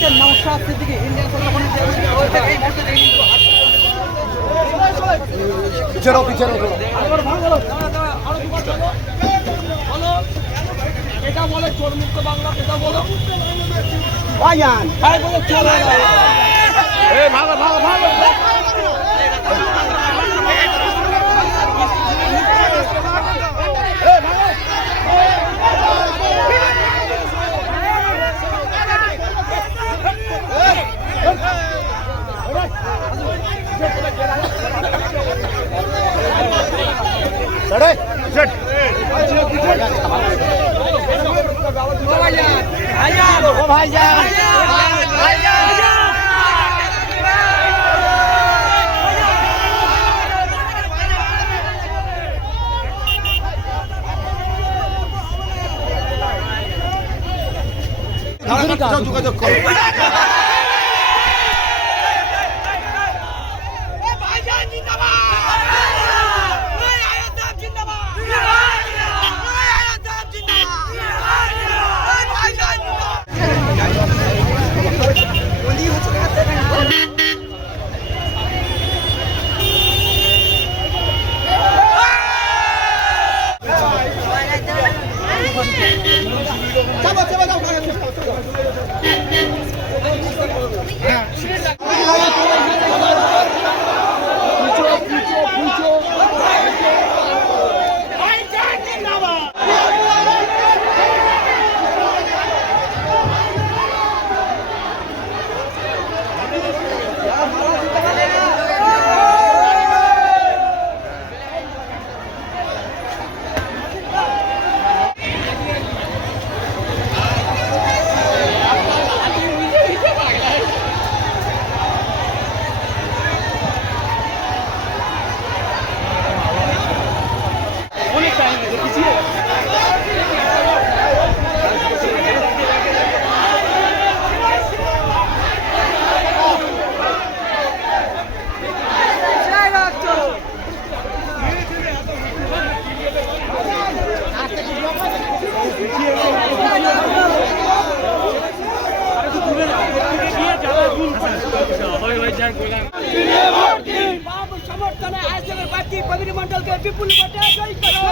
Captain Naushad Siddiqui Indian এটা বলে চোর মুক্ত বাংলা, এটা বলো ভাইয়ান ভাই বলে চলো এই ভালো ভালো ভালো যোগাযোগ করো। সমর্থনে আইএসএফের প্রার্থী প্রবীর মণ্ডলকে বিপুল ভোটে জয় করো।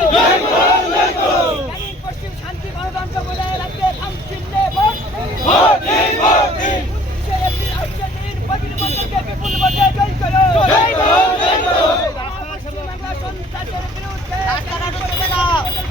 পশ্চিম শান্তি গণতন্ত্র বজায় রাখতে চিহ্নে ভোট দিন। প্রবীর মণ্ডলকে বিপুল ভোটে জয় করো। পশ্চিমবাংলা সন্ত্রাসের বিরুদ্ধে শান্তি